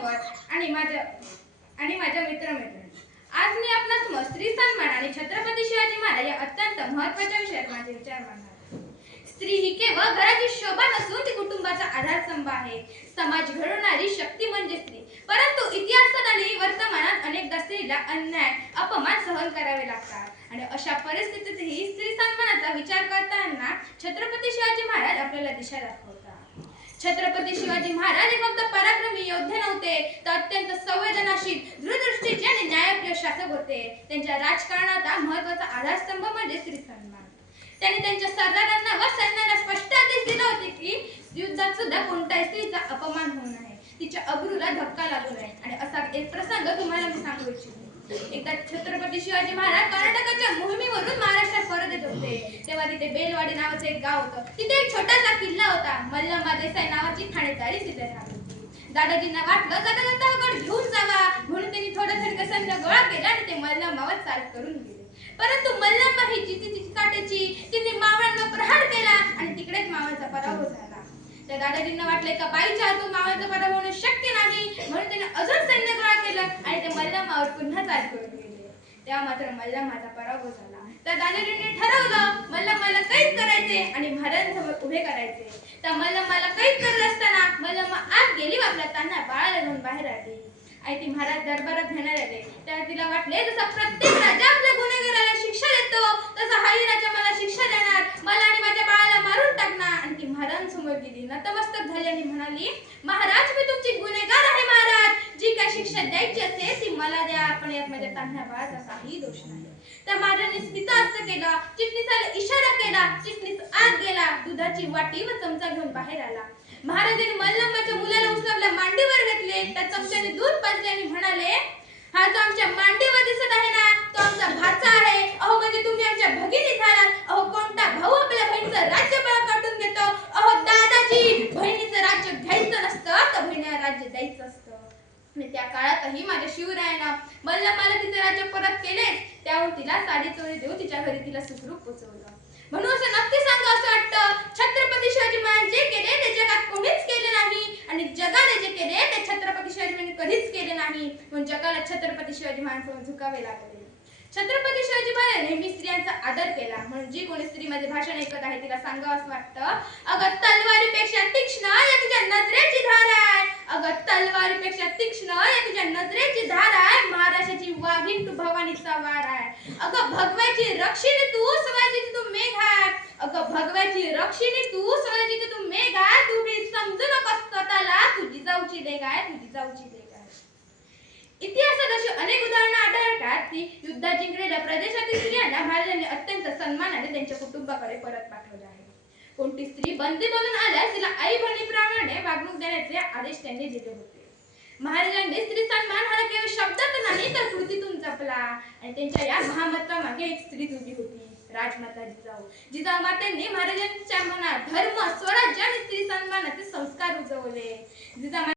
समोर आणि माझ्या मित्रमैत्रिणी, आज मी आपणास स्त्री सन्मान आणि छत्रपती शिवाजी महाराज या अत्यंत महत्त्वाच्या विषयात माझे विचार मांडणार. स्त्री ही केवळ घराची शोभा नसून ती कुटुंबाचा आधारस्तंभ आहे. समाज घडवणारी शक्ती म्हणजे स्त्री. परंतु इतिहासात आणि वर्तमानात अनेकदा स्त्रीला अन्याय, अपमान सहन करावे लागतात आणि अशा परिस्थितीतही स्त्री सन्मानाचा विचार करताना छत्रपती शिवाजी महाराज आपल्याला दिशा दाखवतात. छत्रपती शिवाजी महाराज हे फक्त पराक्रमी योद्धे नव्हते, तर अत्यंत संवेदनशील, दूरदृष्टीचे आणि न्यायप्रिय शासक होते. त्यांच्या राजकारणाचा महत्त्वाचा आधारस्तंभ म्हणजे स्त्री सन्मान. त्यांनी त्यांच्या सरदारांना व सैन्याला स्पष्ट आदेश दिला होते की युद्धात सुद्धा कोणत्याही स्त्रीचा अपमान होऊ नये, तिच्या अब्रूला धक्का लागू नये. आणि असा एक प्रसंग तुम्हाला मी सांगू इच्छितो. एकदा छत्रपती शिवाजी महाराज कर्नाटकाच्या मोहिमेवरून महाराष्ट्रात परत येत होते, तेव्हा तिथे बेलवाडी नावाचं एक गाव होतं. तिथे एक छोटासा किल्ला होता. मल्लम्मा देसाई नावाची ठाणेदारी तिथे राहत होती. दादाजींना वाटलं जाता जाता गड घेऊन जावा, म्हणून त्यांनी थोडं सैन्य गोळा केला आणि ते मल्लम्मावर चाल करून गेले. परंतु मल्लम्मा ही जिची काटेची, तिने मावळ्यांवर प्रहार केला आणि तिकडेच मावळचा पराभव झाला. त्या दादाजींना वाटले का बाईच्या हातून मावळचा पराभव होणे शक्य नाही, म्हणून त्याने अजून सैन्य गोळा केलं आणि ते मल्लम्मावर पुन्हा चाल करून गेले. तेव्हा मात्र मल्लम्माचा पराभव झाला. त्या दादाजींनी ठरवलं मल्लम्माला कैद करायचे आणि महाराजांसमोर उभे करायचे. त्या मल्लम्माला कैद करत असताना मल्लम्मा आत गेली व आपल्या तान्ह्या बाळाला घेऊन बाहेर आली. आणि ती महाराज दरबारात घेणार आले. तेव्हा तिला वाटले जसा प्रत्येक राजा आपल्या गुन्हेगाराला शिक्षा देतो, तसा हाही राजा मला शिक्षा देणार, मला आणि माझ्या बाळाला मारून टाकणार. आणि ती महाराजांसमोर गेली, नतमस्तक झाली आणि म्हणाली, महाराज मी तुमची गुन्हेगार आहे महाराज, जी काय शिक्षा द्यायची असेल ती मला द्या, पण यात माझ्या तान्ह्या बाळाचा काही दोष नाही. त्या महाराजांनी स्मितास्त्र केला, चिटणीसाला इशारा केला, चिटणीस आत गेला, दुधाची वाटी व चमचा घेऊन बाहेर आला. महाराजांनी मल्लम्माच्या मुलाला उचलून आपल्या मांडीवर घेतले, त्या चमच्याने दूध पाजले आणि म्हणाले, हा जो आमच्या मांडीवर दिसत आहे ना, तो आमचा भाचा आहे. अहो म्हणजे तुम्ही आमच्या भगिनी झालात. अहो कोणता भाऊ आपल्या बहिणीचं राज्य काढून घेतो. अहो दादाजी, बहिणीचं राज्य घ्यायचं नसतं तर बहिणीला राज्य द्यायचं असतं. आणि त्या काळातही माझ्या शिवरायानं मल्लम्माला तिचे राज्य परत केले, त्यावर तिला साडी चोळी देऊन तिच्या घरी तिला सुखरूप पोचवलं. म्हणून असं नक्की सांगा असं वाटतं, छत्रपती शिवाजी महाराज जे केले ते जगात कोणीच केले नाही आणि जगाने जे केले ते छत्रपती शिवाजी महाराजांनी कधीच केले नाही. म्हणून जगाला छत्रपती शिवाजी महाराजांसमोर झुकावे लागले. छत्रपती शिवाजी महाराज नेहमी स्त्रियांचा आदर केला. म्हणून जी कोणी स्त्री माझे भाषण ऐकत आहे तिला सांगावं असं वाटतं, अगं तलवारीपेक्षा तीक्ष्ण या तुझ्या नजरेची धार आहे. अगं तलवारीपेक्षा तीक्ष्ण या तुझ्या नजरेची धार आहे. महाराष्ट्राची वाघीण तू भवानीचा वार आहे. अगं भगव्याची रक्षिणी तू, स्वराज्याची तू मेघ आहे. अगं भगव्याची रक्षिणी तू, स्वराज्याची तू मेघ आहे. तू भी समजू नकोस स्वतःला, तू जिजाऊची लेक आहे, तू जिजाऊची लेक आहे. इतिहासात अशी अनेक उदाहरणं आढळतात की युद्धात जिंकलेल्या प्रदेशातील स्त्रियांना महाराजांनी अत्यंत सन्मानाने त्यांच्या कुटुंबाकडे परत पाठवले आहे. कोणती स्त्री बंदी बनून आल्यास तिला आई बहिणीप्रमाणे वागणूक देण्याचे आदेश त्यांनी दिले होते. महाराजांनी स्त्री सन्मान हा केवळ शब्दात नाही तर कृतीतून जपला आणि त्यांच्या या महामत्वामागे एक स्त्री उभी होती, राजमाता जिजाऊ. जिजाऊ मातेंनी महाराजांच्या मनात धर्म, स्वराज्य आणि स्त्री सन्मानाचे संस्कार रुजवले. जिजाऊ